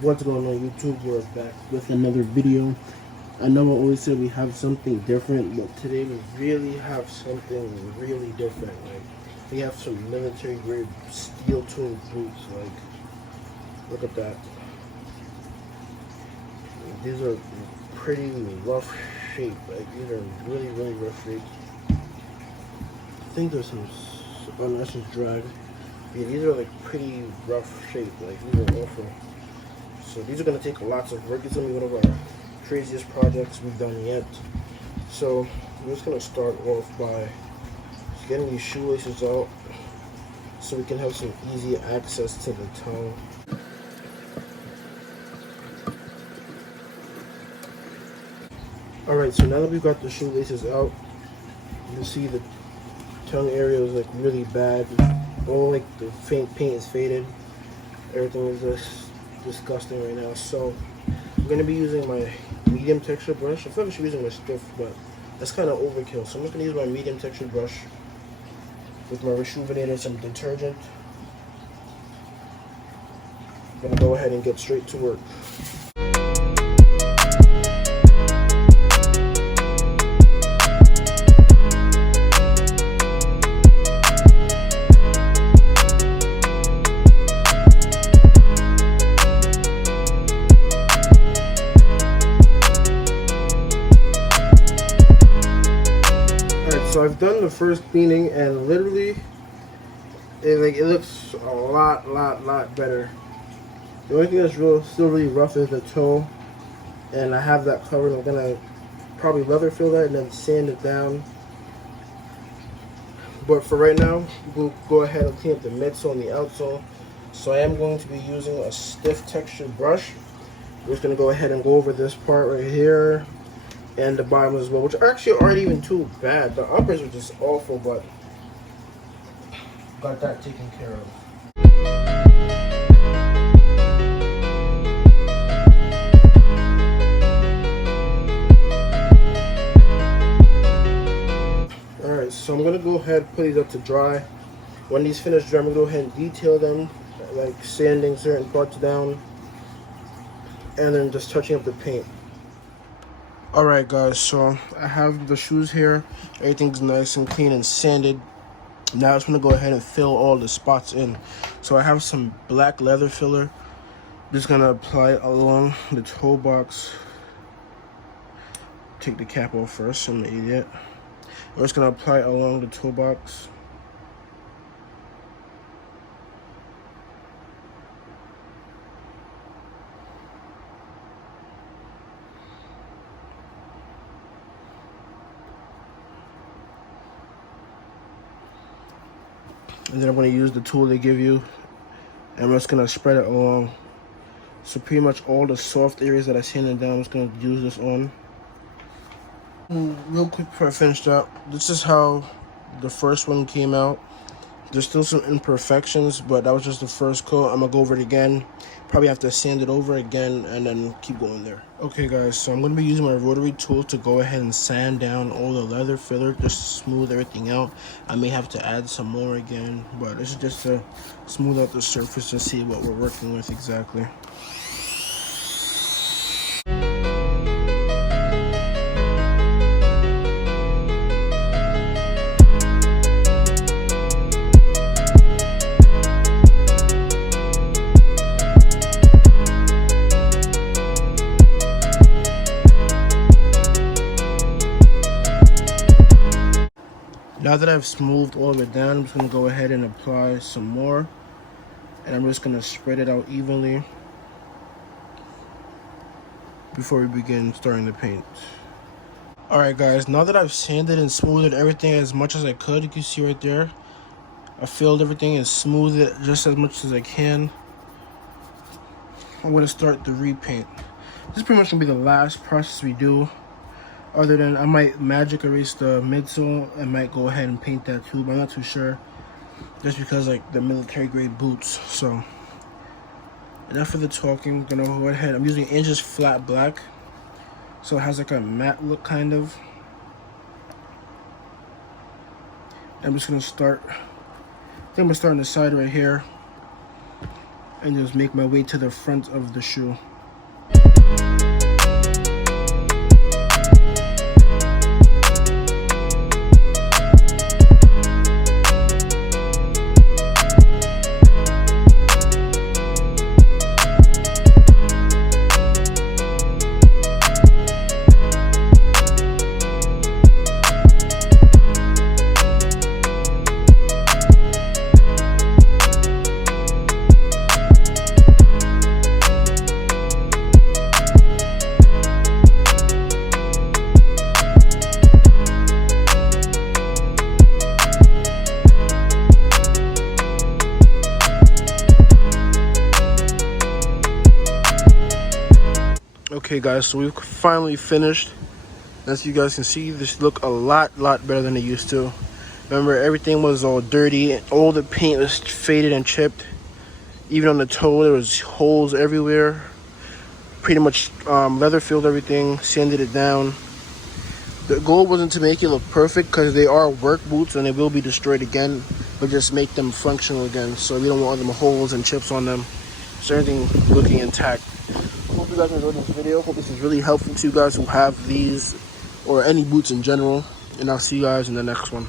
What's going on YouTube? We're back with another video. I know I always say we have something different, but today we really have something really different. Like, we have some military grade steel tuned boots. Like, look at that. These are pretty rough shape. Like, these are really rough shape. I think there's some, oh, that's just drag. Yeah, these are like pretty rough shape. Like, these are awful. So these are going to take lots of work. It's going to be one of our craziest projects we've done yet. So we're just going to start off by getting these shoelaces out so we can have some easy access to the tongue. Alright, so now that we've got the shoelaces out, you can see the tongue area is like really bad. All like the paint is faded. Everything is just disgusting right now. So I'm going to be using my medium texture brush. I feel like I should be using my stiff, but that's kind of overkill. So I'm just going to use my medium texture brush with my Reshoevn8r, some detergent. I'm going to go ahead and get straight to work. So I've done the first cleaning, and literally, it looks a lot better. The only thing that's still really rough is the toe, and I have that covered. I'm gonna probably leather fill that and then sand it down. But for right now, we'll go ahead and clean up the midsole and the outsole. So I am going to be using a stiff texture brush. We're just gonna go ahead and go over this part right here and the bottom as well, which actually aren't even too bad. The uppers are just awful, but got that taken care of. Alright, so I'm gonna go ahead and put these up to dry. When these finish dry, I'm gonna go ahead and detail them, like sanding certain parts down and then just touching up the paint. Alright guys, so I have the shoes here. Everything's nice and clean and sanded. Now I just want to go ahead and fill all the spots in. So I have some black leather filler. I'm just going to apply it along the toe box. Take the cap off first, I'm an idiot. I'm just going to apply it along the toe box. And then I'm going to use the tool they give you, and I'm just going to spread it along. So pretty much all the soft areas that I sanded down, I'm just going to use this on. Real quick before I finish up, this is how the first one came out. There's still some imperfections, but that was just the first coat. I'm going to go over it again. Probably have to sand it over again and then keep going there. Okay guys, so I'm going to be using my rotary tool to go ahead and sand down all the leather filler just to smooth everything out. I may have to add some more again, but this is just to smooth out the surface to see what we're working with exactly. Now that I've smoothed all of it down, I'm just going to go ahead and apply some more. And I'm just going to spread it out evenly before we begin starting the paint. Alright guys, now that I've sanded and smoothed everything as much as I could, you can see right there, I filled everything and smoothed it just as much as I can. I'm going to start the repaint. This is pretty much going to be the last process we do. Other than I might magic erase the midsole, I might go ahead and paint that too, but I'm not too sure. Just because like the military grade boots. So enough of the talking. I'm gonna go ahead. I'm using Inches Flat Black, so it has like a matte look kind of. I'm just gonna start. I think I'm gonna start on the side right here. and just make my way to the front of the shoe. Okay guys, so we've finally finished. As you guys can see, this look a lot better than it used to. Remember, everything was all dirty and all the paint was faded and chipped. Even on the toe, there was holes everywhere. Pretty much leather filled everything, sanded it down. The goal wasn't to make it look perfect because they are work boots and they will be destroyed again, but just make them functional again. So we don't want them holes and chips on them. So everything looking intact. Hope you guys enjoyed this video. Hope this is really helpful to you guys who have these or any boots in general. And I'll see you guys in the next one.